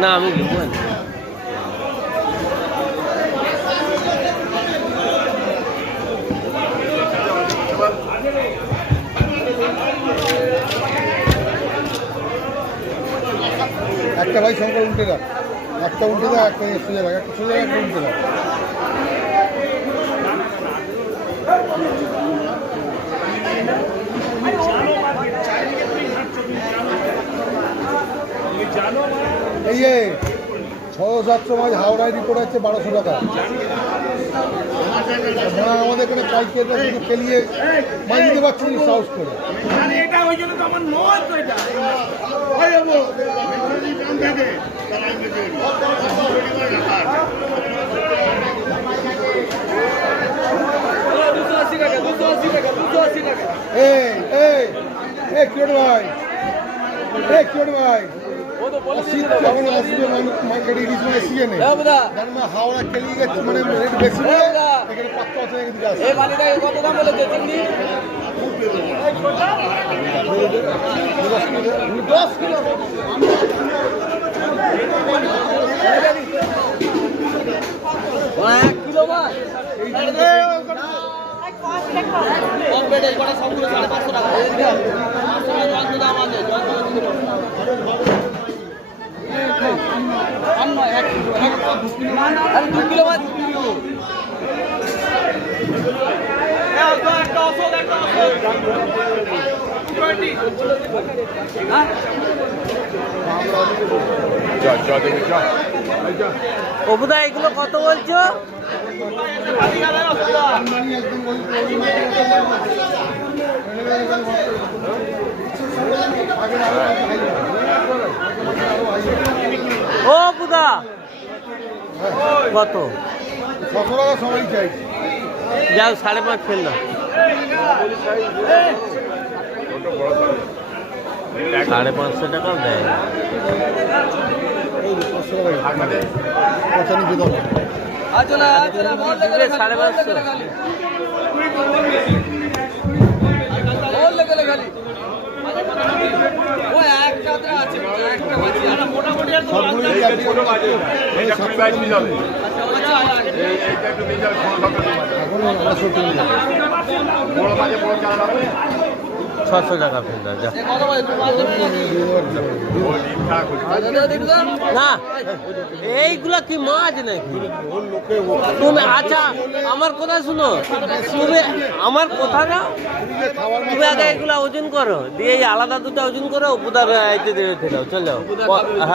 না আমি লিখব না। একটা ভাই শঙ্কর উল্টে রাখ, একটা উল্টে দাও, একটা সোজা রাখ, একটা সোজা একটা উল্টে রাখ। এই যে 600-700 মাছ হাওড়ায় রিপোর্ট আছে 1200 টাকা। আমাদের এখানে পাইকারিটা শুধু খেলিয়ে মাছ দিতে পারছি না সাহস করে। কিরণ ভাই, কিরণ ভাই শীত যখন আসবে মার্কেটে ইলিশ মাছ এসিয়ে নেই, হাওড়া খেলিয়ে গেছে মানে রেট বেশি এখানে 500 টাকা দিকে আসে। কত দাম বলেছে চিংড়ি? 10 কিলো। অবুদা এগুলো কত বলছো? ও বুদা কত? 600 টাকা সবাই চাই। যাও 5.5 ফেল না, 550 টাকা দেয়। 600 টাকা ফেল যা না। এইগুলা কি মাছ নাকি? তুমি আচ্ছা আমার কথা শুনো, তুমি আমার কথা না, তুমি আগে এগুলা ওজন করো, দিয়ে আলাদা দুটো ওজন করো, উপদার চলে যাও। হ্যাঁ।